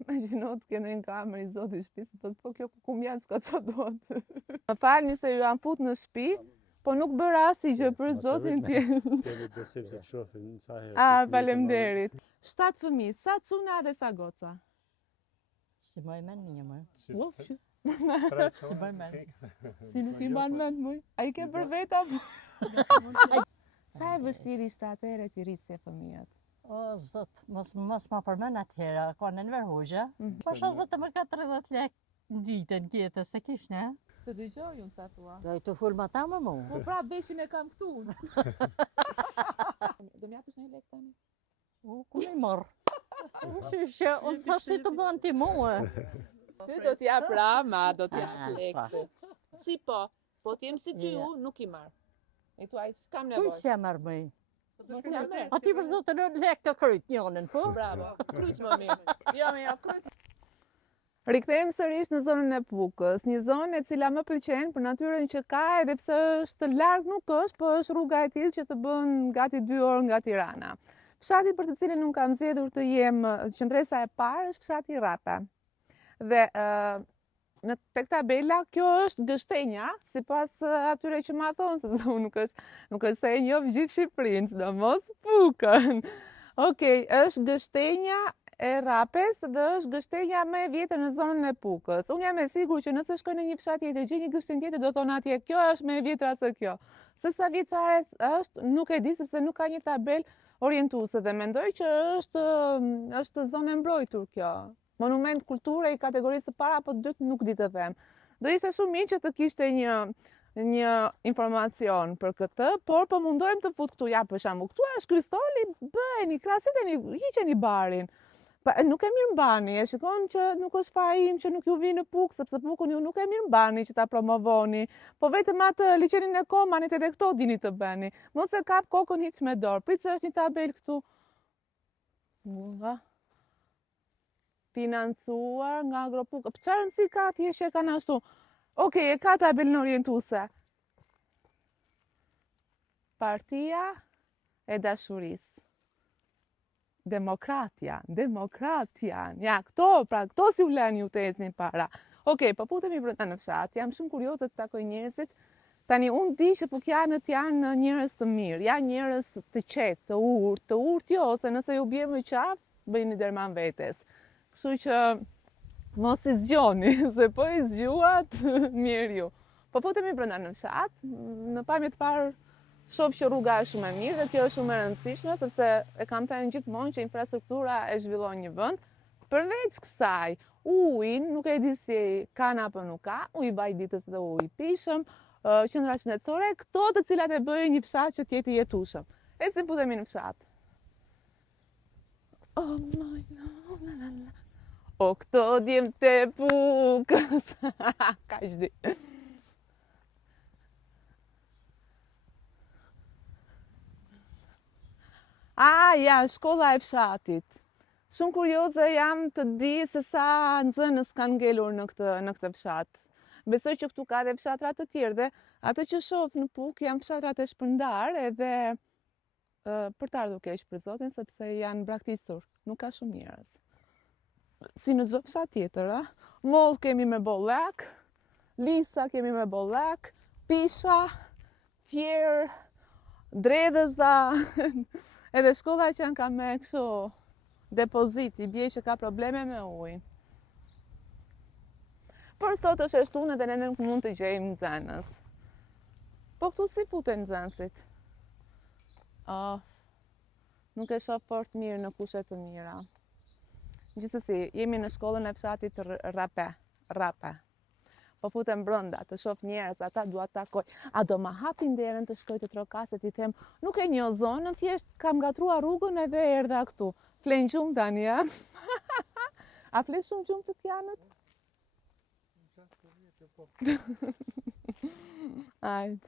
Imagjino të kene në kamer i zoti i shtëpisë, thotë po kjo ku mjanë çka çfarë duhet. Më falni se ju jam fut në shtëpi, po nuk bëra asgjë për zotin tim. Kemi besim se të shohim sa herë. Faleminderit. 7 fëmijë, sa çuna dhe sa goca? Si më e men një më. Si më men. Si nuk i mban mend më. Ai ke për veta. Sa e vështirë ishte atëherë ti rritje fëmijët? O, zot, mos ma përmen atëhera, ka në nëver hoxha. Pasha zot më 40 lek në ditën tjetër, se kish ne. Të dëgjoj unë sa thua. Do i të full ma ta më mu. Po pra veshin e kam këtu. Do m'japësh një lek tani? O, ku me morë. Shyshe, unë thashtë të bënë ti muë. Ty do t'ja prama, do t'ja lekë. Si po t'jem si ty u, nuk i marr. E thuaj, s'kam nevojë. Kuj s'ja marrë mëj? S'ja merr. A ti për zotë në lek të kryt njonën, po? Bravo, kryt më mirë. Jo, kryt. Rikthehemi sërish në zonën e Pukës, një zonë e cila më pëlqen për natyrën që ka, edhe pse është larg nuk është, po është rruga e tillë që të bën gati 2 orë nga Tirana. Fshati për të cilin unë kam zgjedhur të jem qendresa e parë është fshati Rape. Dhe tek tabela kjo është Gështenja, sipas atyre që ma thonë, sepse unë nuk është se e njoh gjithë Shqipërinë, sidomos Pukën. Okej, është Gështenja e Rapes dhe është Gështenja më e vjetër në zonën e Pukës. Unë jam e sigurt që nëse shkoj në një fshat tjetër, gjej një gështenjë tjetër, do thonë atje kjo është më e vjetër se kjo. Se sa vjeçare është, nuk e di sepse nuk ka një tabel orientuese dhe mendoj që është zonë e mbrojtur kjo. Monument kulture i kategorisë së para apo dytë nuk di të them. Do ishte shumë mirë që të kishte një informacion për këtë, por po mundohem të fut këtu. Ja, për shembull, këtu është Kristoli, bëheni, krasiteni, hiqeni barin. Nuk e mirë mbani, e shikon që nuk është fajim që nuk ju vi në Pukë, sepse Pukën ju nuk e mirë mbani që ta promovoni, po vetëm atë liçenin e Komanit edhe këto dini të bëni. Mos e kap kokën hiç me dorë. Prit se është një tabel këtu. Financuar nga Agropukë. Çfarë rëndësi ka atje që e kanë ashtu? Okej, e ka tabelën orientuese. Partia e dashurisë. Demokratja. Ja, këto si u lën ju të ecnin para. Okej, po futemi brenda në fshat. Jam shumë kurioze të takoj njerëzit. Tani unë di që pukjanët janë njerëz të mirë, janë njerëz të qetë, të urtë jo, se nëse ju bie më qafë, bëjni derman vetes. Kështu që mos i zgjoni, se po i zgjuat, mirë ju. Po futemi brenda në fshat, në pamje të parë shoh që rruga është shumë e mirë dhe kjo është shumë e rëndësishme, sepse e kam thënë gjithmonë që infrastruktura e zhvillon një vend. Përveç kësaj, ujin, nuk e di si kanë apo nuk ka, ujë vajditës dhe ujë pishëm, qendra shëndetësore, këto të cilat e bëjnë një fshat që të jetë i jetueshëm. Ecim futemi në fshat. Oh my God, la la la. O këto djem të Pukës. Kaq di. Ja, shkolla e fshatit. Shumë kurioze jam të di se sa nxënës kanë ngelur në këtë fshat. Besoj që këtu ka dhe fshatra të tjerë dhe atë që shoh në Pukë janë fshatrat e shpërndar edhe për të ardhur keq për zotin sepse janë braktisur, nuk ka shumë njerëz. Si në çdo fshat tjetër, moll kemi me bollak, lisa kemi me bollak, pisha, fier, dredhëza, edhe shkolla që janë ka me kështu depozit, i bie që ka probleme me ujin. Por sot është e shtunë dhe ne nuk mund të gjejmë nxënës. Po këtu si futen nxënësit? Nuk e shoh fort mirë në kushe të mira. Gjithsesi, jemi në shkollën e fshatit Rape. Po futem brenda të shoh njerëz, ata dua të takoj. A do ma hapin derën të shkoj të trokaset i them, nuk e njoh zonën, thjesht kam gatruar rrugën edhe erdha këtu. Flen gjumë tani, a? A flen shumë gjumë të pjanët? Ajde.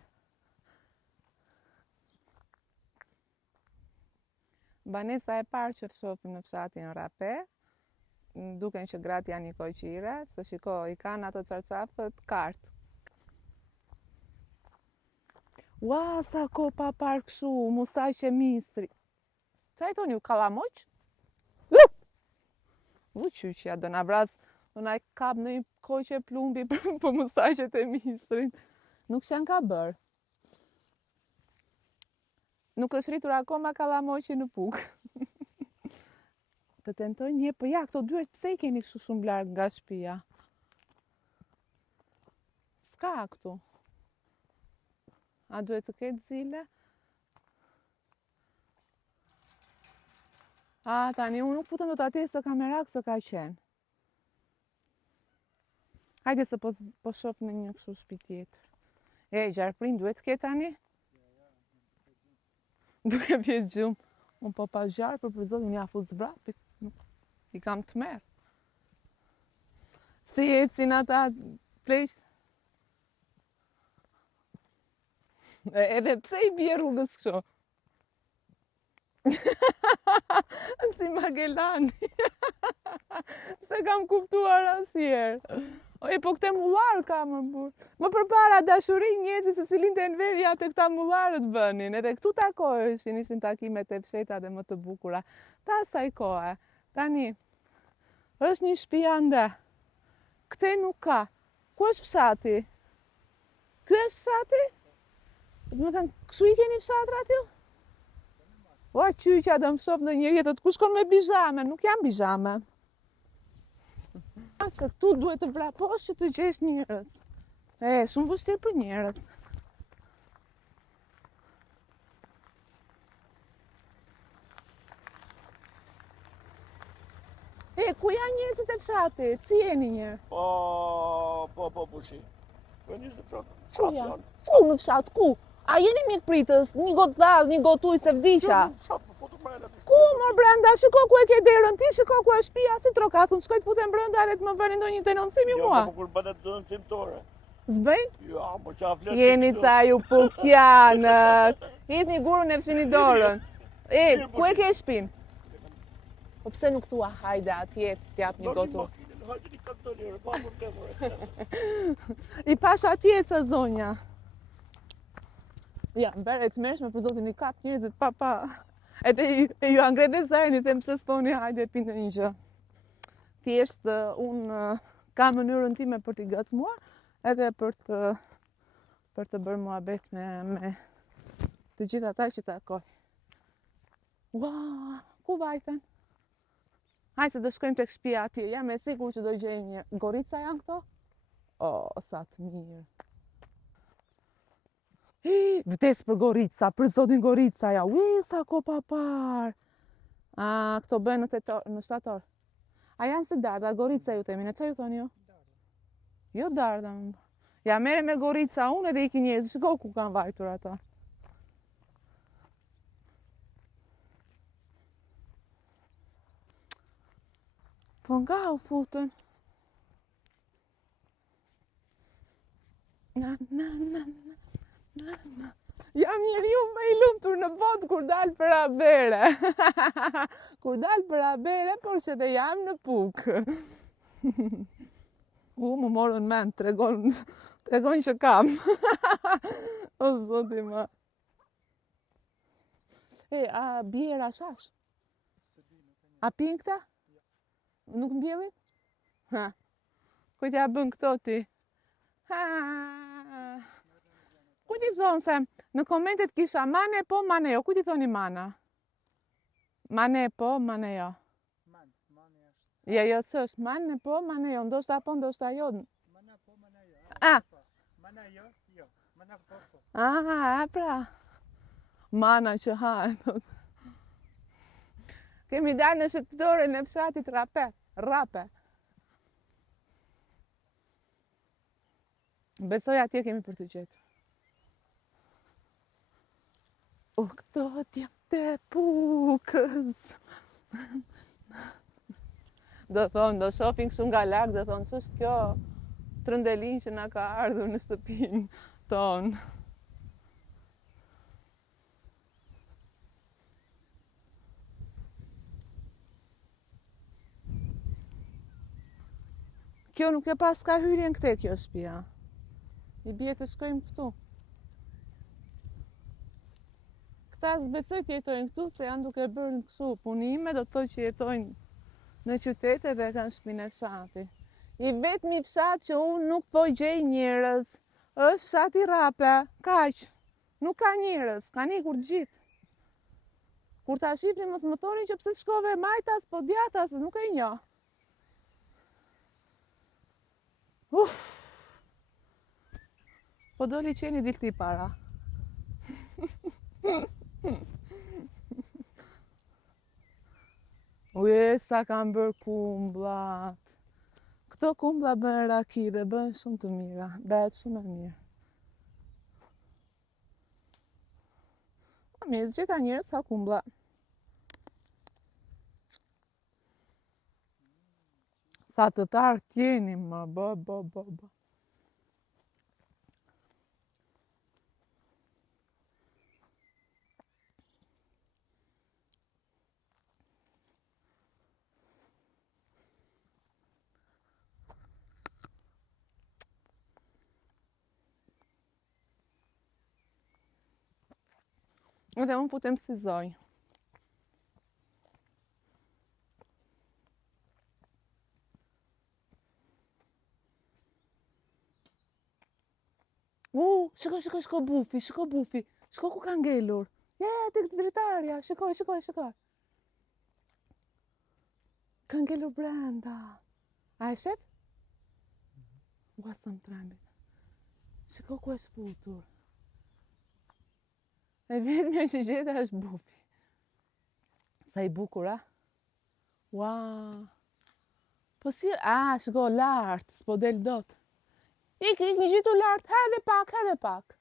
Banesa e parë që të shohim në fshatin Rape, duken që gratë janë një koqire, se shiko, i kanë ato çarçafët kartë. Ua, sa ko pa parë kështu, musaqe mistri. Qa i thoni ju, kalamoq? Qyqja, do na vras, do na kap në një koqe plumbi për mustaqet e ministrit. Nuk që janë ka bërë. Nuk është rritur akoma kallamoqi në puk. Të tentoj një, po ja, këto dyert pse i keni kështu shumë larg nga shtëpia? S'ka këtu. A duhet të ketë zile? A, tani, unë nuk futëm do të atje se kamerak se ka qenë. Hajde se po shoh në një kështu shtëpi tjetër. E, gjarprin duhet të ketë tani? Duke pjetë gjumë. Unë po pa zjarë për zotin, unë ja fut zvrapit. I kam të merë. Si ecin ata flesh? Edhe pse i bje rrugës kështu? Si Magellani. Se kam kuptuar asnjëherë. E po këte mullar ka më burë. Më përpara dashuri njerëzit se cilin të enverja të këta mullarët bënin. Edhe këtu takoheshin, ishin takimet e fsheta dhe më të bukura. Ta asaj kohe. Tani, është një shtëpi ande. Këte nuk ka. Ku është fshati? Ky është fshati? Do të thënë, kështu i keni fshatrat ju? O, qyqja do më shoh në një jetët, ku shkon me bizhame? Nuk jam bizhame. Që këtu duhet të vraposh që të gjesh njerëz. Shumë vështirë për njerëz. Ku janë njerëzit e fshatit? Si jeni njerë? Po, pushi. Po njës në fshat. Ku janë? Ku në fshat? Ku? A jeni mikë pritës? Një gotë dhallë, një gotë ujë se vdisha? Fshat, po foto me e Ku më brenda? Shiko ku e ke derën ti, shiko ku e shtëpia, si trokasën, shkoj të futem brenda dhe të më bëni ndonjë denoncim ju mua. Jo, po kur bënet denoncimtore. S'bëjnë? Jo, po qa fletë. Jeni ca ju pukjanët. Hitni gurën e fshini dorën. Ku e ke shtëpinë? Po pse nuk thua hajde atje t'jap një gotu? Hajde një kantonirë, pa për temore. I pash atje ca zonja. Ja, bere të mërshme për zotin i kap njerëzit pa. Edhe ju angre dhe zajnë, i them se stoni hajde pinte një gjë. Thjesht unë kam mënyrën time për t'i gacmuar, edhe për të bërë muhabet me të gjithë ata që takoj. Ua, ku vajten? Hajde se do shkojmë tek shtëpia atje, jam e sigur që do gjejmë një. Gorica janë këto? O, sa të mirë. Vdes për Gorica, për zotin Gorica, ja, sa ko papar. Këto bëjnë në shtator. A janë si darda, Gorica ju temi, në që ju thoni jo? Jo darda, ja mere me Gorica unë edhe iki njerëz, shiko ku kanë vajtur ata. Po nga u futën? Jam njeriu më i lumtur në botë kur dal për abere. Kur dal për abere, por që dhe jam në puk. Më morën mend, tregon që kam. O zoti ma. A bjera shash? A pin këta? Nuk mbjellin? Ku t'ja bën këto ti? Ku ti thonë se në komentet kisha mane po, mane jo. Ku ti thoni mana? Mane po, mane jo. Mane është. Jo, s'është. Mane po, mane jo. Ndoshta po, ndoshta jo. Mana po, mana jo. Mana jo, jo. Mana po, po. Pra. Mana që hajnë. Kemi dalë në shëtëtore në fshatit rape. Besoj atje kemi për të gjetur. Këto t'jam të pukës. Do thonë, do shofin kështu nga larg, do thonë, ç'është kjo trëndelin që na ka ardhur në shtëpinë tonë. Kjo nuk e pas ka hyrjen këte kjo shtëpia. I bie të shkojmë këtu. Këta s'besoj të jetojnë këtu se janë duke bërë kështu punime, do të thotë që jetojnë Në qytet edhe kanë shpinë e fshati. I vetmi fshat që unë nuk po gjej njerëz është fshati Rape, kaq. Nuk ka njerëz, kanë ikur gjithë. Kur ta shifni mos më thoni që pse shkove majtas po djatas, nuk e njoh. Po doli qeni dilti para. Uje, sa kanë bërë kumblat. Këto kumbla bën raki dhe bën shumë të mira. Bëhet shumë e mirë. Mirë, zgjeta njerëz sa kumbla. Sa të tarë tjeni, më bë. Edhe unë futem si zonjë. Shiko bufi, shiko ku ka ngelur. Tek dritarja, shikoj. Ka ngelur brenda. A e shep? Ua sa më trembit. Shiko ku është futur. E vetëmja që gjeta është bufi. Sa i bukur, a? Ua. Po si, shiko lartë, s'po del dot. Ik një gjitu lartë, hedhe pak.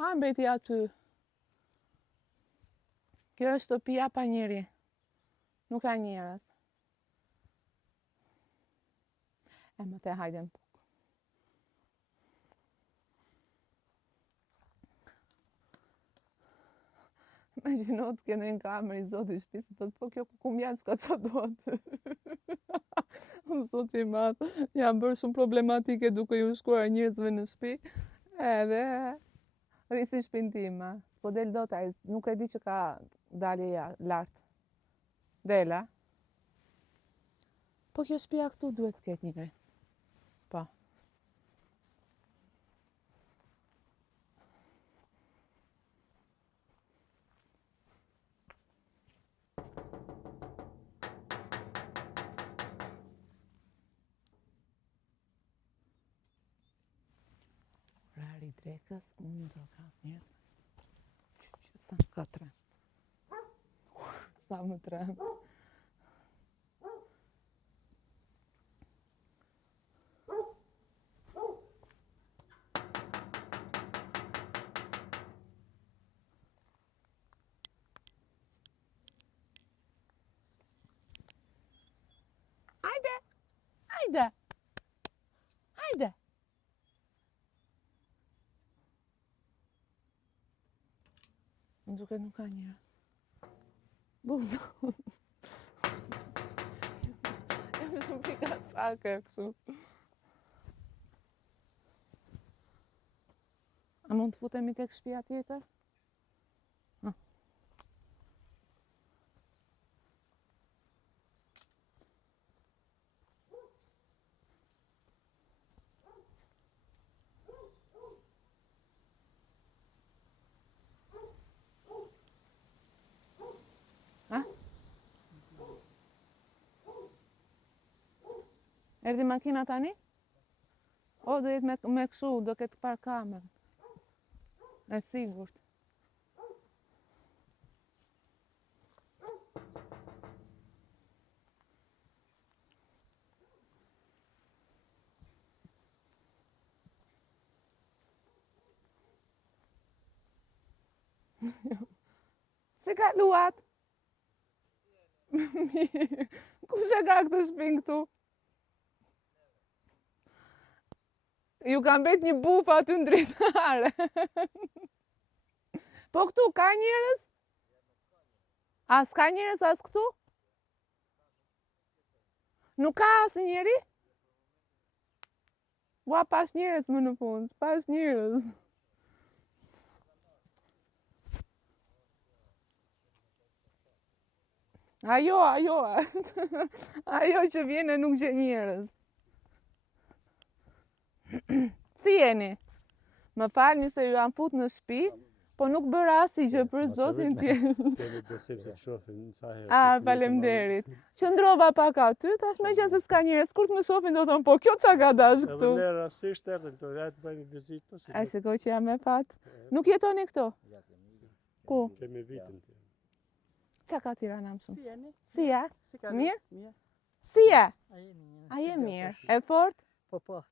Mbeti aty. Kjo është shtëpia pa njeri. Nuk ka njerëz. Më te hajden pak. Imagjino të kene në kamer i zoti i shtëpisë, thotë po kjo ku mjanë çka do aty. Unë zoti i madh, jam bërë shumë problematike duke ju shkuar njerëzve në shtëpi, edhe risi shtëpinë time. S'po del dot ai, nuk e di që ka dalje lart. Dela. Po kjo shtëpia këtu duhet të ketë njëri. Po. Rari drekës, unë do ka asnjës. Sa ka trem. Sa më trem. Hajde. Më duket nuk ka njerëz. Buzo. Jam shumë pika sake kështu. A mund të futemi tek shtëpia tjetër? Erdi makina tani? O, do jetë me këshu, do ketë par kamerën. E sigurt. Si ka luat? Mirë. Kush e ka këtë shpinë këtu? Ju ka mbet një buf aty në dritare. Po këtu ka njerëz? As ka njerëz as këtu? Nuk ka as njeri? Ua, pash njerëz më në fund, pash njerëz. Ajo që vjen e nuk gjen njerëz. Si jeni? Më falni se ju jam fut në shtëpi, po nuk bëra asgjë për zotin tjetër. Kemi besim se të shohin sa herë. Faleminderit. Qëndrova pak aty, tash me qenë se s'ka njerëz, kur të më shohin do thonë, po kjo çka ka dash Edhe këtu? ne rastisht erdhëm këtu, ja të bëjmë vizitë. A shikoj që jam me fat. Nuk jetoni këtu? Ku? Kemi vitin. Qa ka Tirana më shumë? Si jeni? Si je? Si ka Mirë? Mirë. Si je? A je mirë? A je mirë? E fort? Po.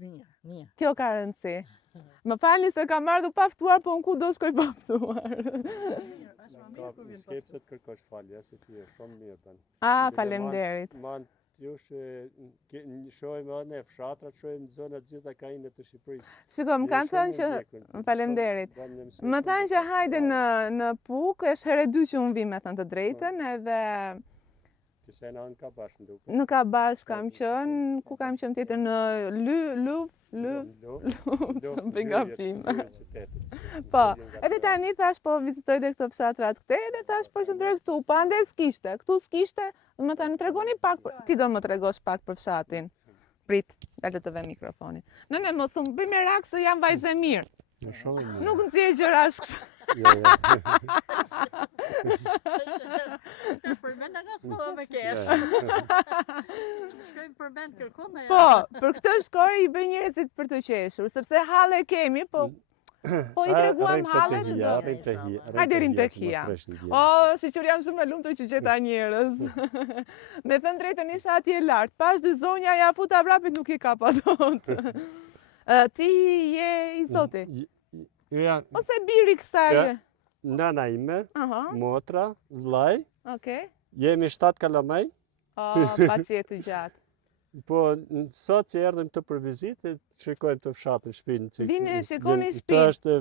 Mirë. Kjo ka rëndësi. Më falni se kam ardhur pa ftuar, po unë ku do shkoj pa ftuar. Ka skepse të kërkosh falje, se ti je shumë mirë tani. Faleminderit. Man jush shohim edhe ne fshatrat, shohim zonat gjitha kainë të Shqipërisë. Shiko, më kanë thënë që... Faleminderit. Më thanë që hajde në Puk, është herë e dy që unë vi me thënë të drejtën, edhe Kësaj në anë ka bashkë nduke. në Kabash kam qënë, ku kam qënë tjetër në Luftë, më gabim. Po, edhe tani thash po vizitoj dhe këto fshatrat këte, edhe thash po qëndroj këtu, pa ande s'kishte, këtu s'kishte, dhe më tani tregoni pak, ti do më tregosh pak për fshatin. Prit, dalë të ve mikrofonin. Nëne, mos unë bëj merak se jam vajze mirë. Shumë mirë. Nuk në cirë gjërash kështë. Të përmend nga s'po me kesh. Shkojmë përmend kërkon na. Po, për këtë shkoj i bëj njerëzit për të qeshur, sepse halle kemi, po i treguam hallet do. Hajde rim tek hija. O, shiqur jam shumë e lumtur që gjeta njerëz. Me thënë drejtën isha atje lart, pash dy zonja ja futa vrapit nuk i kapa dot. Ti je i zoti? Ose biri kësaj? Nana ime, motra, vllai, Okej. jemi 7 kalamaj. Pa qetë gjatë. Po sot që erdhëm të për vizitë, shikojmë të fshatën shtëpinë. Vini shikoni Këto shtëpinë. është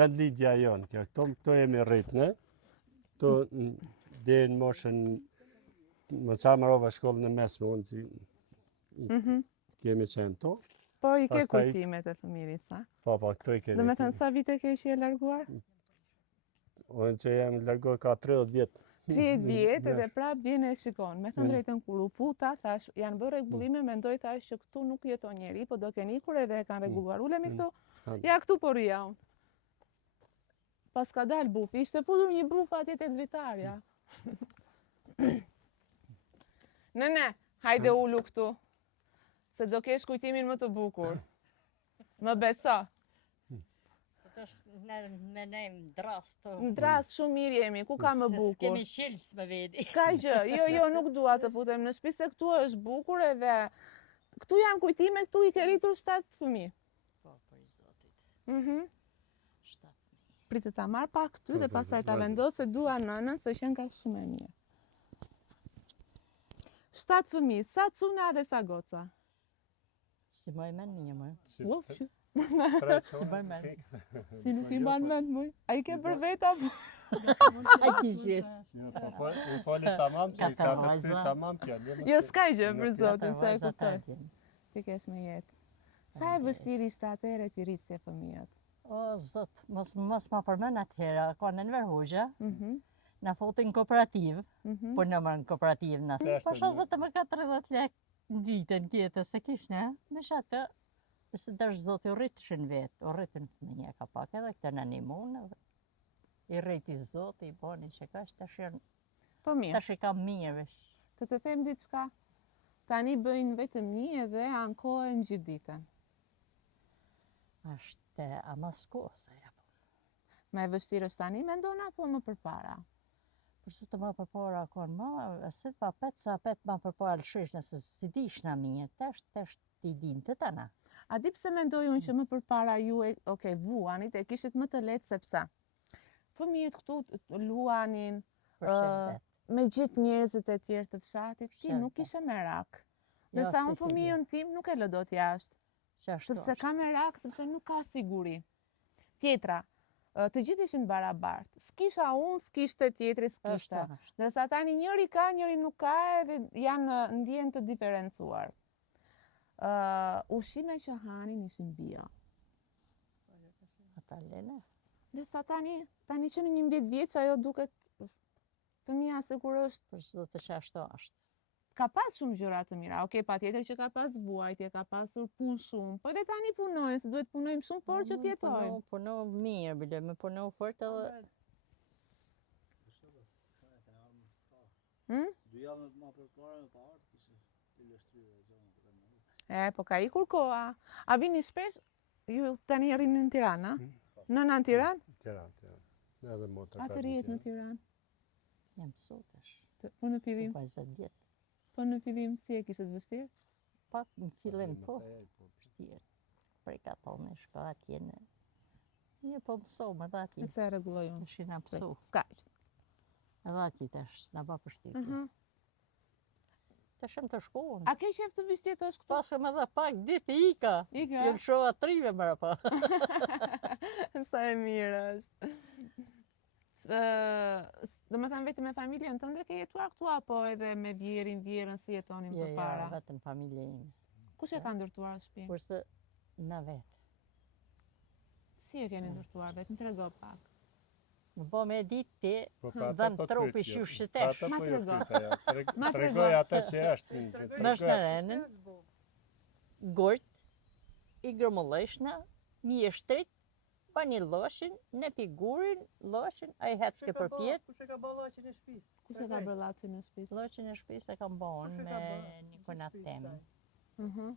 vendlidja jonë kjo. Këto jemi rritë ne. Këto dhe në moshën, më ca marrova shkollën e mesme, unë kemi qenë to. Po i ke kujtimet e fëmiris, sa? Po, këto i kemi. Dhe me thënë sa vite ke që je larguar? Unë që jam larguar ka 30 vjetë. 30 vjetë edhe prap vjen e shikon. Me thënë drejtën kur u futa, thash, janë bërë rregullime, mendoj thash që këtu nuk jeton njeri, po do kenë ikur edhe e kanë rregulluar. Ulemi këtu? Ja këtu po rria unë. Pas ka dal bufi, ishte futur një buf atje te dritarja. Nëne, hajde ulu këtu. Se do kesh kujtimin më të bukur. Më beso. Në ne dras të... Në dras shumë mirë jemi, ku ka më bukur? Kemi shilës me vedi. Ska gjë, jo, nuk dua të futem në shtëpi se këtu është bukur edhe këtu janë kujtime, këtu i ke rritur 7 fëmijë. Po, për i zotit. 7 fëmijë. Pritë ta marr pak këty dhe pastaj ta vendos se dua nënën se qenë ka shumë e mirë. 7 fëmijë, sa cuna dhe sa goca? Si më e men një më. Si më e men. Si nuk i ban mend më. A i ke për veta? Ai ki gjithë. Unë foli tamam, që i sa të ty tamam kjo. Jo, s'ka gjë për zotin, se e kuptoj. Ti kesh me jetë. Sa e vështirë ishte atëherë ti rritje fëmijët? O, zot, mos ma përmen atëhera, ka në nver hoxha, na fotin kooperativ, po në mërën kooperativ në thë. Po shë zotë më ka 30 lek në ditën tjetë, se kishë, me shatë, se dërsh zotë u rritëshin vetë, u rritën fëmija ka pak edhe këtë në një munë, i rriti zotë, i boni që ka është të shirë, Po mirë. të shikam mirë vesh. Të them diçka, tani bëjnë vetëm një edhe ankohen gjithë ditën. Ashtë ama s'kosa, ja po. Me e vështirë është tani, mendon apo më përpara? Përsu të më përpara konë ma, se pa petë sa petë ma përpara lëshish, nëse si dish në minje, tesht t'i din të tëna. A di pse mendoj unë që më përpara ju vuanit e kishit më të lehtë sepse fëmijët këtu luanin me gjithë njerëzit e tjerë të fshatit, ti nuk ishe merak. Dhe sa unë fëmijën tim nuk e lë dot jashtë. Sepse ka merak, sepse nuk ka siguri. Tjetra, të gjithë ishin barabartë. S'kisha unë, s'kishte tjetri, s'kishte. Ndërsa tani njëri ka, njëri nuk ka edhe janë ndjen të diferencuar. Ushqime që hanin ishin bio. Ata lene? Ndërsa tani që në 11 vjeç ajo duket fëmia se kur është Për çdo të që ashtu është. ka pas shumë gjëra të mira. Okej, patjetër që ka pas vuajtje, ka pasur punë shumë, po edhe tani punojnë, se duhet punojmë shumë fort që të jetojmë. Puno mirë, bile, me puno fort edhe... Du javë më përpara me parë, kishte ilustruar zonë për më. Po ka ikur koha. A vini shpesh? Ju tani rrini në Tiranë, a? Nëna në Tiranë? Tiranë. Edhe motor. A të rrihet në Tiranë? Jam mësutesh. Po në fillim? Po 20 vjet. Po në fillim si e kishte të vështirë? Pak në fillim po, vështirë. Prej ka tonë shka atje në... Një po mëso më dhe ati. E se rregulloj unë. Shina mësu. S'ka që. Edhe ati tash, s'na ba përshtypje. Të shem të shkohen. A ke qef të vështjetosh këtu? Pasëm edhe pak ditë ika. Ika? Jem shova trive mëra pa. Sa e mirë është. Do më thënë vetëm me familjen tënde ke jetuar këtu, apo edhe me vjerën si jetonin Jo, përpara? vetëm familje ime. Kush e ka ndërtuar shtëpinë? Kurse në vetë. Si e keni ndërtuar vetë? Më trego pak. Më bo me ditë ti, Po dhe në trupi shushtetesh. Ma trego. Ma trego. Tregoj atë si është. Në shnerenin, gurt, i grëmulleshna, mjeshtrit, pa një loshin, në figurin, loshin, a i hecke për pjetë. Kush e ka bë lloqin e shtëpisë? Kush e ka bërë llaçin në shtëpi? Loshin e shtëpisë e kam bon Kush e me ka bë? një konat temë. Mhm.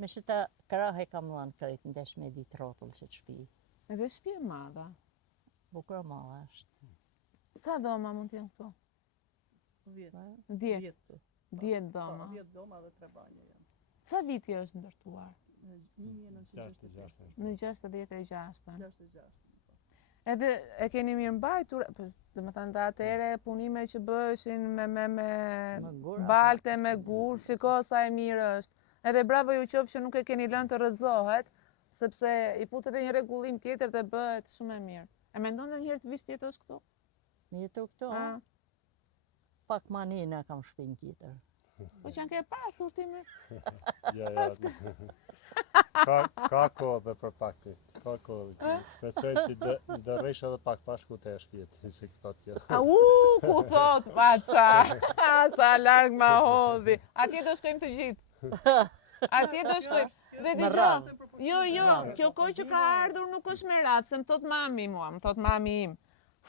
Me që ta krahë e kam lanë këtë ndesh me ditë rotull që të shpi. Edhe shtëpi e madhe. Bukur malla është. Sa dhoma mund të jenë këtu? 10. 10 dhoma. 10 doma dhe 3 banje janë. Qa viti është ndërtuar? Në 1966. Në 66. 66. Edhe e keni mirë mbajtur, do të thënë atëherë punime që bëheshin me gur, balte, me gur, shiko sa e mirë është. Edhe bravo ju qoftë që nuk e keni lënë të rrëzohet, sepse i futet edhe një rregullim tjetër dhe bëhet shumë e mirë. E mendon ndonjëherë të vish të jetosh këtu? Me jetu këtu, A? pak manina kam shpinë tjetër. Po që ke pasur ti me? Ja. Ka kohë dhe për pak ti. Ka kohë. Besoj që do rrish edhe pak pashku të shpjetë, se këto tjera. Ku thot paça? Sa larg ma hodhi. Atje do shkojmë të gjithë. Atje do shkojmë. Dhe dëgjoj. Jo, kjo kohë që ka ardhur nuk është me radhë, se më thot mami mua, më thot mami im.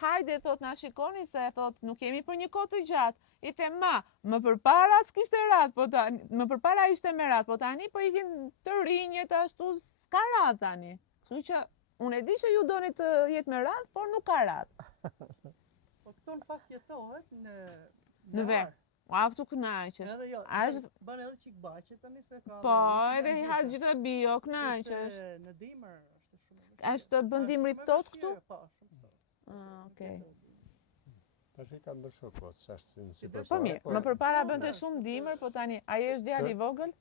Hajde, thot, na shikoni se, thot, nuk jemi për një kohë të gjatë. I them, ma, më përpara s'kishte radhë, po tani, më përpara ishte me radhë, po tani po ikin të rinjet ashtu, s'ka radhë tani. Kështu që, unë e di që ju doni të jetë me radhë, por nuk ka radhë. Po këtu në fakt jetohet Në verë. A këtu kënaqesh. Edhe jo, bën edhe çik baqe tani se ka. Po, edhe një harë gjithë e bio, kënaqesh. Në dimër është shumë. Është bën dimrit tot këtu? Po, shumë tot. Okej. Tash i kam ndryshuar kot, s'është si Po mirë, më përpara bënte shumë dimër, po tani, ai është djalë i vogël?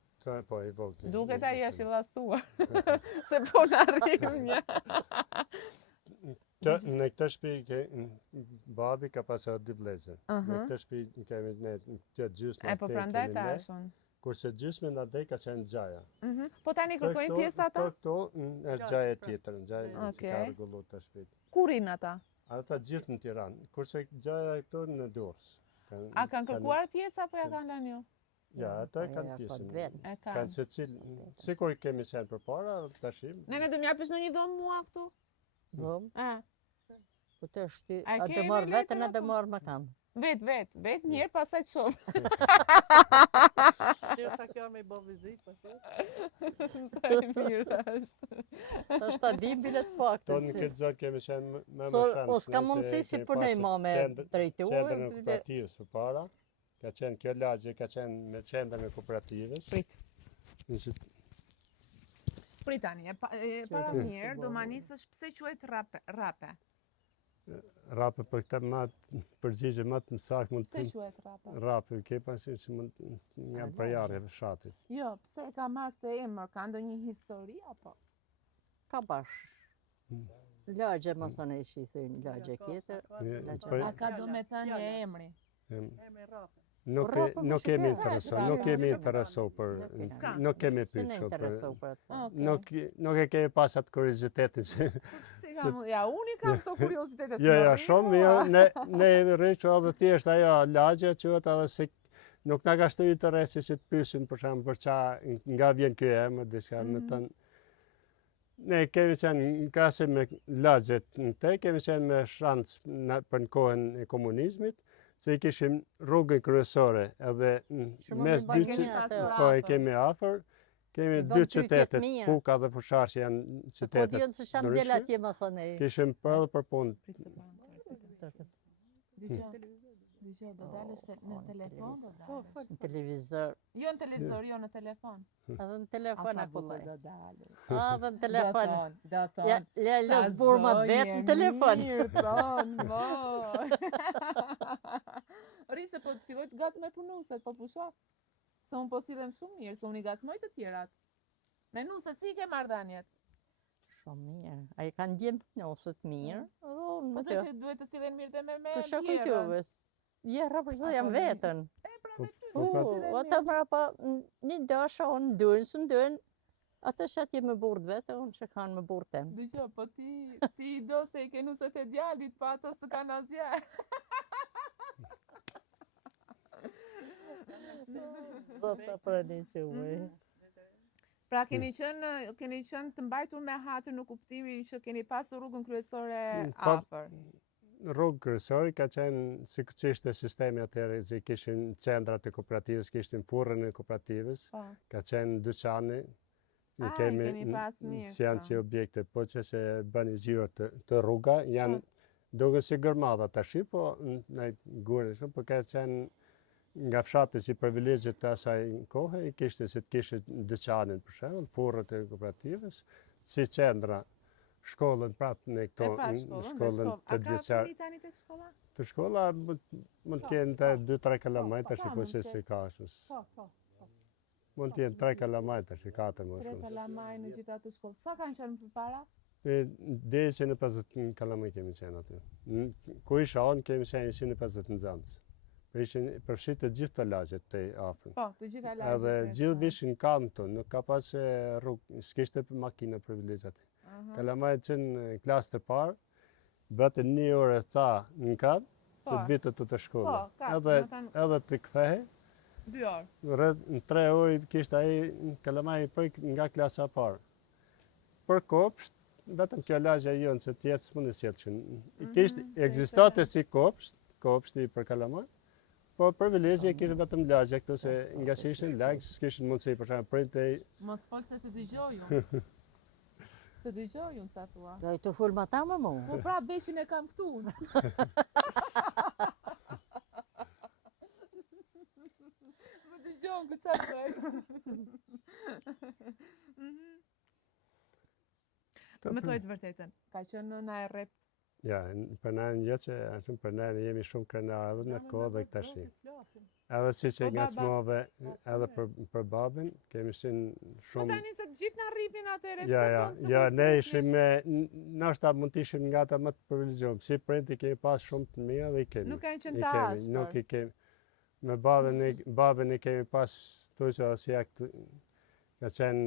Po, i vogël. Duket ai është i llastuar. Se po na rrim një. Në këtë shtëpi babi ka pasur 2 vëllezër. Në këtë shtëpi kemi ne të gjysmë. E po prandaj tashun. Kurse gjysmë na dej ka qenë gjaja. Po tani kërkojnë pjesë ata? Këto është gjaja tjetër, gjaja që ka rregulluar të shtëpit. Ku rin ata? Ata gjithë në Tiranë, kurse gjaja këto në Durrës. A kanë kërkuar pjesë apo ja kanë lënë ju? Ja, ata kanë pjesën. E Kanë kanë. secili, sikur kemi qenë përpara, tashim. Nene, do m'japësh në një dhomë mua këtu? Dhomë? Po të shty, A a ke të marrë me vetën, a letër të apo? marrë më kanë. Vet njerë pasaj të shumë. Ti sa kjo me bë vizitë, po thë. Sa e mirë është. Ta është ta dim bilet pak të Tonë në këtë zonë kemi qenë me So, shansë. o s'ka mundësi si punoj ma me drejtu. Qendrën e kooperativës së para, ka qenë kjo lagje, ka qenë me qendrën e kooperativës. Prit. Pritani, para njerë do ma nisësh pse quhet rape. Rape për këtë përgjigje më të saktë mund Pse të quhet rape? rape, ke pasi që mund nga përjarje e fshatit. Jo, pse ka marrë këtë emër, ka ndonjë histori apo? Ka bash. Lagje më thënë e që i thënë lagje tjetër. A ka do me thënë e emri? Me rape. Nuk kemi interesu për, nuk kemi Si në pyqo interesu për, për atë. nuk e kemi pas atë kuriozitetin që unë i kam këto kuriozitete. Jo, shumë mirë. Ne jemi rritur edhe thjesht ajo lagje quhet edhe si nuk na ka shtuar të rresi që të pyesim për shembull për ça nga vjen ky emër diçka më thënë. Ne kemi qenë në krahasim me lagjet në te, kemi qenë me shans për në kohën e komunizmit, se i kishim rrugën kryesore edhe mes dy po e kemi afër. Kemi dy qytetet, Puka dhe Fushar që janë qytetet. Po dion se sham del atje më thonë. Kishim edhe për punë. Dëgjoj, do dalësh në telefon, do dalësh. Në televizor. Jo në televizor, jo në telefon. Edhe në telefon apo po. Do dalësh. Edhe në telefon. Do thon. Ja los burma vet në telefon. Mirë, thon, mo. Rrise po të filloj të gacë me punuset, po pushoh. Se unë po silem shumë mirë, se unë i gacmoj të tjerat. Me nuset, si i ke marrëdhëniet? Shumë mirë. Ai kanë ndjem nuset mirë. Po duhet të sillen mirë dhe me Për shokë i tuve. Jera për çdo jam vetën. E pra me ty. Ata pra po një dasha unë duhen, së duhen. Ata shatje me burrë vetë, unë që kanë me burrë tem. Dëgjoj, po ti do se i ke nuset e djalit, pa ato së kanë asgjë. Zota prani që uaj. Pra keni qenë të mbajtur me hatër në kuptimin që keni pasur rrugën kryesore afër. Rrugë kryesore ka qenë si që ishte sistemi atëherë, që kishin qendrat e kooperativës, kishin furrën e kooperativës, ka qenë dyqani, kemi që janë si objekte, po që se bëni zhiro të rruga, janë duke si gërmada tash, po në gurë, po ka qenë nga fshati si privilegjet të asaj kohë, i kishte si të kishte dyqanin për shembull, furrët e kooperativës, si qendra, shkollën prapë në këto shkollën të vjeçar. A ka tani tek shkolla? Të shkolla mund të jenë 2-3 kilometra, shikoj se si ka ashtu. Po. Mund të jenë 3 kilometra, që 4 më shumë. 3 kilometra në gjitha të shkollë. Sa kanë qenë përpara? Deri që në 50 kilometra kemi qenë aty. Ku isha unë kemi qenë 150 nxënës. Ishin përfshirë të gjithë të lagjet të afër. Po, të gjitha lagjet. Edhe gjithë vishin kanto, nuk ka pas rrugë, s'kishte makina privilegjat. Kalamaj qenë klasë të parë, bëte 1 orë ca në katë, që të vitët të shkolla. Edhe të kthehe. 2 orë. Në 3 orë kishte ai kalamaj nga klasa parë. Për kopsht, vetëm kjo lagja jonë që tjetë s'mundi s'jetëshin. Kishte ekzistate si kopshti për kalamaj. Po privilegje kishte vetëm lagja këtu se nga që ishin lagj, s'kishin mundësi për shembull printe. Mos fol se të dëgjoj unë. Të dëgjoj unë sa thua. Do të fol më ta më mu. Po pra veshin e kam këtu. Më dëgjon ku çfarë bëj. Më thoj të vërtetën. Ka qenë në e rrept. Ja, për ne një që për ne jemi shumë krenar edhe në kohë dhe këtashi. Edhe si që nga smove, edhe për babin, kemi qenë shumë... Po tani se gjithë në rripin atëre, Ja, ne ishim me... Nashta mund të ishim nga ta më të privilegjuar. Si prindi kemi pas shumë të mija dhe i kemi. Nuk e në qenë të ashpër. Nuk i kemi. Me babin i kemi pas të që si aktë... Ka qenë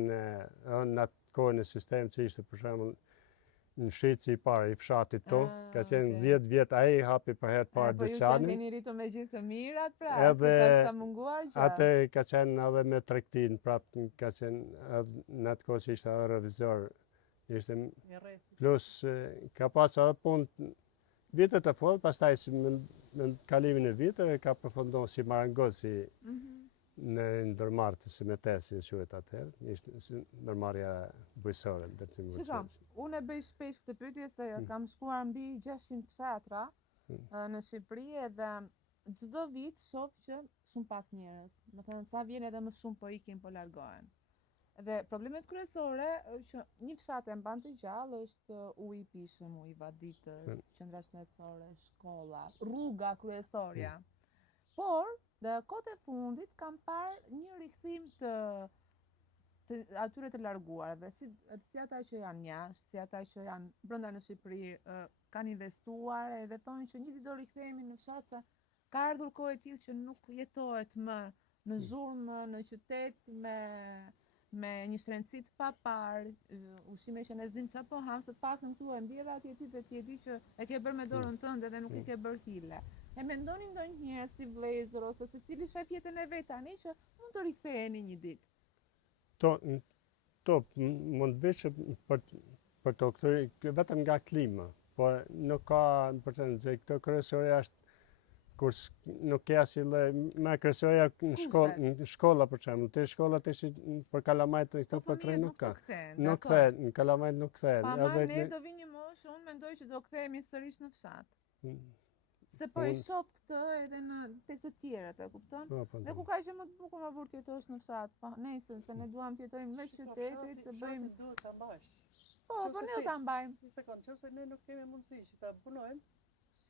në atë kohën e sistem që ishte për shembull në shqitës i parë i fshatit to, ka qenë 10 vjetë, a i hapi për herë parë dyqanin. Po ju keni rritur me gjithë të mirat, pra, si pas ka munguar gjë. Atë ka qenë edhe me tregtin, prapë ka qenë në atë kohë që ishte edhe revizor, ishte plus, ka pas edhe punë vitet e folë, pastaj me kalimin e viteve ka përfunduar si marangoz, si në ndërmarrë të simetesi që quhet atëherë, ishte ndërmarrja bujësore. Shikam, unë e bëj shpesh këtë pyetje se kam shkuar mbi 600 fshatra në Shqipëri edhe çdo vit shoh që shumë pak njerëz. Do të thënë sa vjen edhe më shumë po ikin, po largohen. Dhe problemet kryesore që një fshat e mban të gjallë është uji i pishëm, uji i vaditës, qendra shëndetësore, shkolla, rruga kryesorja. Por dhe kohët e fundit kam parë një rikthim të atyre të larguarve, si ata që janë jashtë, si ata që janë brenda në Shqipëri, kanë investuar edhe thonë që një ditë do rikthehemi në fshat se ka ardhur kohë e tillë që nuk jetohet më në zhurmë, në qytet me një shtrëngësi të papar, ushqime që ne zim çapo ham, se të paktën këtu e mbjerë atje ti dhe ti e di që e ke bërë me dorën tënde dhe nuk i ke bërë hile. E mendoni ndonjëherë si vëllezër ose se cili shef jetën e vet tani që mund të riktheheni një ditë? To mund vishë për to këtë vetëm nga klima, po nuk ka për të thënë se këto kryesorja është kur nuk ke asnjë me kryesorja në shkolla për shembull, te shkolla të për kalamajt këto po tre nuk ka. Nuk kthehet, në kalamajt nuk kthehet. Edhe ne do vi një moshë, unë mendoj që do kthehemi sërish në fshat. Se po e shoh këtë edhe tek të tjerët, e kupton? Dhe ku ka që më të bukur më burr të jetosh në fshat, nesër se ne duam të jetojmë mes qytetit, të bëjmë. Duhet ta mbash. Po ne do ta mbajmë. Një sekond, nëse ne nuk kemi mundësi që ta punojmë,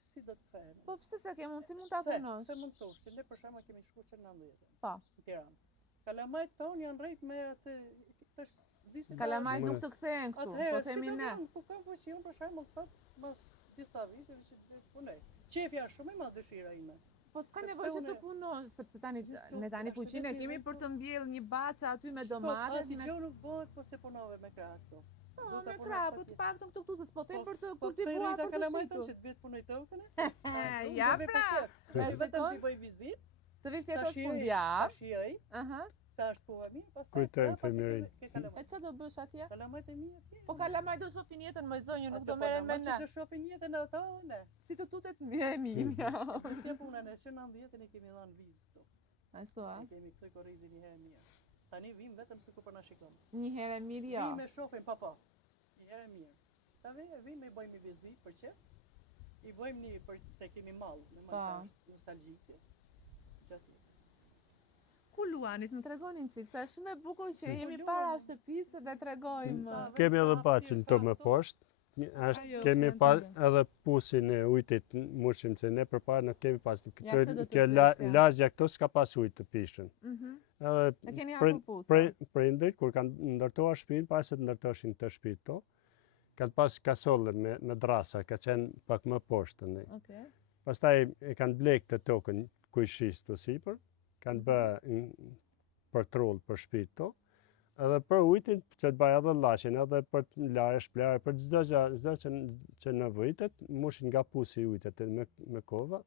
si do të kthehemi? Po pse se ke mundësi mund ta punosh? Se mund të thosh, se ne për shembull kemi shkuar që 19. Po. Në Tiranë. Kalamajt tonë janë rrit me atë Kalamajt nuk të kthehen këtu, po themi ne. Po kam fuqiun për shembull sot pas disa viteve që të punoj. Qefja është shumë e madhe dëshira ime. Po s'ka nevojë që të punosh, sepse ne tani fuqinë e kemi për të mbjellë një baçë aty me domate. Po, gjë nuk bëhet po se punove me krah këtu. Po, me krah, po të paktën këtu se s'po them për të po ti bua për të Kalamajt që të vjet punoj tokën. Ja pra. Vetëm ti bëj vizitë. Të vish jetosh fundjavë. Shijoj. Sa është koha mirë, pastaj. Kujtojmë fëmijërin. E çfarë do bësh atje? Kalamajt e mi atje. Po kalamajt do shohin jetën më zonjë, nuk do merren me ne. Që të shohin jetën ata edhe ne. Si të tutet e mi. Si e puna ne, që 90-ën e kemi dhënë vizë këtu. Ashtu a? Ne kemi këtë korrizë një herë mirë. Tani vim vetëm se ku po na shikon. Një herë mirë jo. Vim me shohin po. Një herë mirë. Tani vim e bëjmë vizitë për çe. I bëjmë një për se kemi mall, me mall nostalgjike. Gjatë. Ku luanit, më tregonin çik, sa shumë e bukur që jemi para shtëpisë dhe tregojmë. Kemi edhe baçën to më poshtë. Kemi pas edhe pusin e ujtit mushim se ne përpara nuk kemi pas kjo lagja këto s'ka pas ujë të pishën. Edhe prindërit kur kanë ndërtuar shtëpinë, pas se të ndërtoshin të shtëpi to, kanë pas kasolle me drasa, ka qenë pak më poshtë ne. Pastaj e kanë blek të tokën ku i shis të sipër, kanë bë për trull për shtëpi to. Edhe për ujtin që të bëj edhe llaqen, edhe për larë, shplarë, për çdo që nevojitet, mushin nga pusi i ujtit me kova.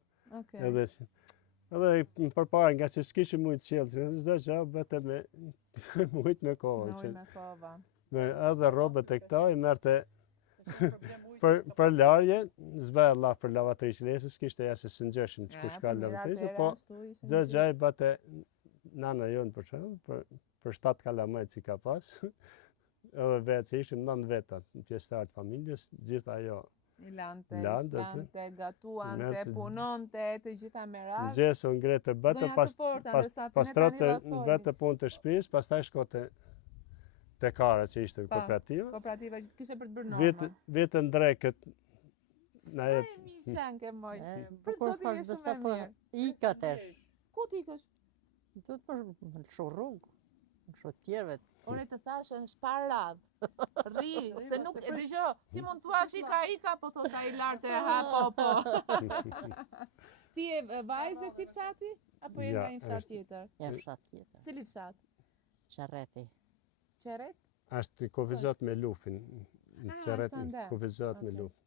Edhe përpara nga që s'kishim ujë të qiellit, çdo gjë vetëm me ujë me kova. Edhe rrobët e këta i merrte për larje, zbaj Allah për lavatrishën, e se s'kishte jasë së ngjëshin që kush ka lavatrishën, po çdo gjë i bate nana jonë për shembull, për 7 kalamajt që ka pas, edhe vetë që ishim 9 vetat në pjesëtar të familjes, gjithë ajo. I lante, gatuante, punonte, të gjitha me radhë. Gjeso ngrete bëte, pastrote bëte punë të shtëpisë, pastaj shkote te kara që ishte kooperativa. Kooperativa që kishe për të bërë norma. Vitën drekët. Sa e mi qenke moj, për zotin e shumë e mirë. Ika tesh. Ku t'ikësh? Do të për në shu rrugë. Shumë tjerëve. Unë të thashë në shpar radhë. Rri, se nuk e dëgjo, ti mund thua ika, po thota i lartë e ha, po. Ti e vajzë e këti fshati? Apo e nga një fshat tjetër? Ja, fshat tjetër. Cili fshat? Qerreti. Qerret? Ashtë kufizot me lufin. Qerret kufizot me lufin.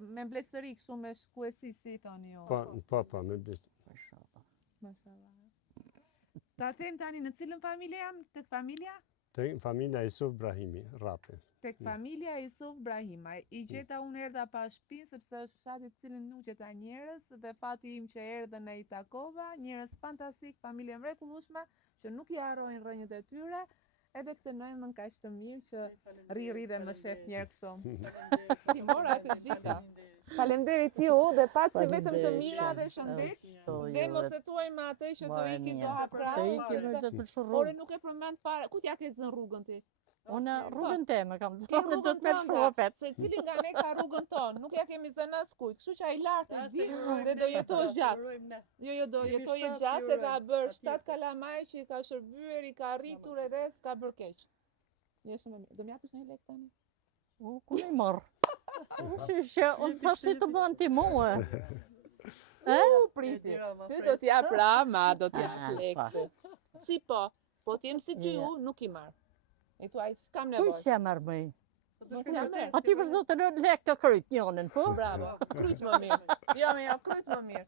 Me mbledhëri kështu me shkuesi si tani jo? Po, me mbledhëri. Ta them tani në cilën familje jam? Tek familja? Tek familja Isuf Brahimi, Rapi. Tek familja Isuf Brahima. I gjeta unë erdha pa shtëpinë sepse është fshati i cilin nuk gjeta njerëz dhe fati im që erdhën e i takova, njerëz fantastik, familje mrekullueshme që nuk i harrojnë rrënjët e tyre. Edhe këtë nënën kaq të mirë që rri dhe më shef njerë kështu. Ti mora të gjitha. Faleminderit ju dhe paçi vetëm të mira dhe shëndet. Dhe mos e thuaj me atë që do ikin do hap krahun. Do ikin do të pëlqej rrugën. Ore nuk e përmend fare. Ku t'ja ke zën rrugën ti? Unë rrugën time kam dhënë do të më shopet. Se cili nga ne ka rrugën tonë, nuk ja kemi zënë askujt. Kështu që ai lartë di dhe do jetosh gjatë. Jo, do jetoje gjatë se ka bërë 7 kalamaj që i ka shërbyer, i ka rritur edhe s'ka bërë keq. Një shumë mirë. Do m'japësh një lek tani? Ku i marr? Që unë thashtë të bën ti mua. Priti. Ty do t'ja prama, do t'ja lekë. Si po t'jem si ty u, nuk i marr. I thuaj, s'kam Kuj nevojë. s'ja marrë mëj? Mos jam merr. A ti për zotë në lek të kryt njënën, po? Bravo, kryt më mirë. Jo, kryt më mirë.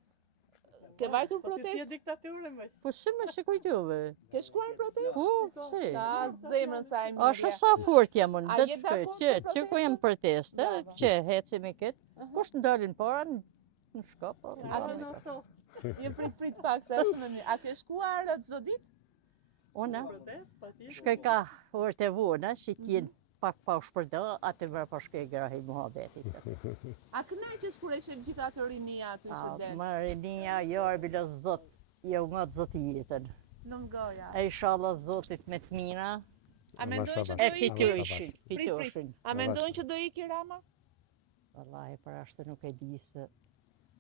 Ke vajtur Po ti si e protestë? diktaturë me. Po si me si kujtove? Ke shkruar në protestë? Po, si? Ta zemrën sa e A mirë. sa fort jam unë, A dhe je të shkoj, dakord që për ku jam proteste, Bravo. që hecim i këtë, kush në dalin para, në shkop, A ke në Je prit pak, sa është më mirë. A ke shkuar çdo ditë? Unë, Protest, patjetër. shkoj ka orët e vona, që t'jen pak pa u shpërdo, atë vërë pa shkoj grahi muhabetit. A kënaqesh kur e shef gjitha të rinia aty që del? Më rinia, jo arbila zot, jo nga të zoti jetën. Në goja. E inshallah zotit me të mina, A mendojnë që e do iki? fitoshin, Prit. fitoshin. A mendojnë që do iki Rama? Wallahi, për ashtë nuk e di se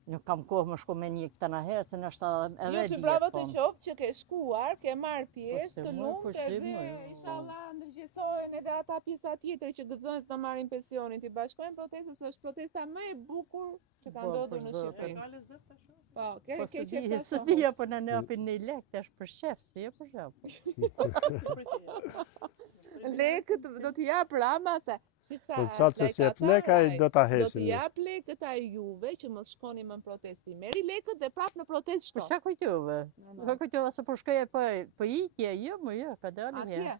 nuk kam kohë më shku me një këta në herë, se nështë edhe Jo, ty dje, bravo të po. qoftë që ke shkuar, ke marrë pjesë se të më, lumt po edhe si më. inshallah ndërgjegjësohen edhe ata pjesa tjetër që gëzojnë të marrin pensionin, ti bashkojnë protestës, është protesta më e bukur që ka Po, ndodhur për në zotin. Shqipëri. Ka lezet tash. Po, ke Po ke së qef di, ta së shohësh. di, po në në apin një lek, të është për shef, se jo për shef. Lekët do t'i jap Rama se shiksa. Po qatë që s'jep lek, ai do ta Do hesin. t'i jap lekët ai juve që mos shkoni më në protestë. Merri lekët dhe prap në protestë Po shko. shka kujtove? Normal. Ka kujtove se po shkoje po ikje, jo, më jo, ka dalin Atje. ja.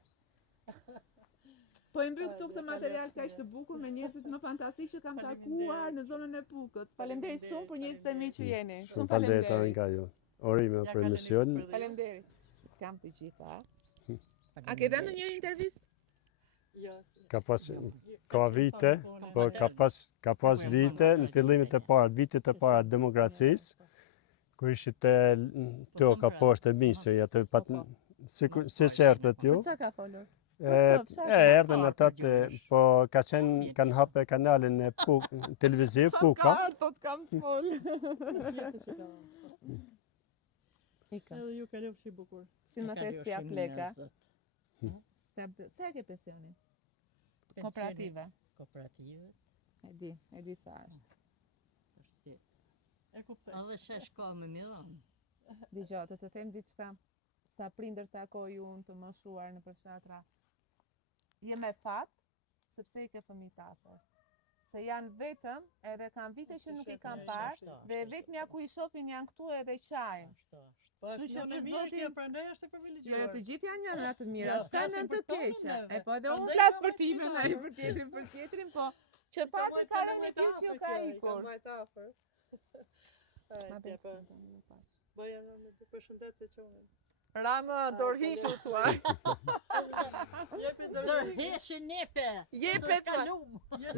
Po i mbyll këtu këtë material kaq të bukur me njerëzit më fantastik që kam takuar në zonën e Pukës. Faleminderit shumë për 20.000 që jeni. Shumë falenderit edhe nga ju. Orime për emision. Faleminderit. Kam të gjitha. A ke dhënë ndonjë intervistë? Jo. Ka pas ka vite, po ka pas vite në fillimet e para, vitet e para të demokracisë, kur ishte toka poshtë e misë, atë pat si sertët ju. Po çka ka folur? Erdhen ata po kanë hapë kanalin e televiziv Puka. Kartot kam fol. Ika. Edhe ju ka lëfshi bukur. Si më the si apleka. Sa ke pensionin? Kooperative. Kooperative. E di sa është. E kuptoj. Edhe shesh ka me miron. Dgjoj, të them diçka. Sa prindër takoj unë të moshuar në përfshatra. Je me fat, sepse i ke fëmijë të afër. Se janë vetëm, edhe kanë vite që nuk i kanë parë, dhe vetmja ku i shohin janë këtu edhe qajnë. Po Kështu është që në për mirë zotin- kjo, prandaj është e Jo, privilegjuar. të gjithë janë janë të mira, Jo, s'ka flasim nën të për tonën keqe. neve. E po edhe unë Prandaj flas ka për timin, vajtina. ai për tjetrin, po që pati ka rënë një që ju ka ikur. Ma bëj Po, së të më pash. bëja në përshëndet të qonin. Ramë dorhishu thua. Jepi dorë. Dërheshe nepe! Jepet ma. kalum! Je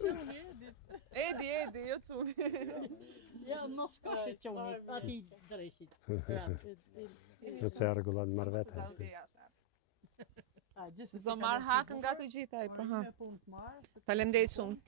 quni, Edi, jo çuni. Ja, mos ka shi qonit, ati dreshit. Në që rregullat marrë vete. A, gjithsesi Zë marr hakën nga të gjitha ai, po ha. punë të marr. Faleminderit shumë.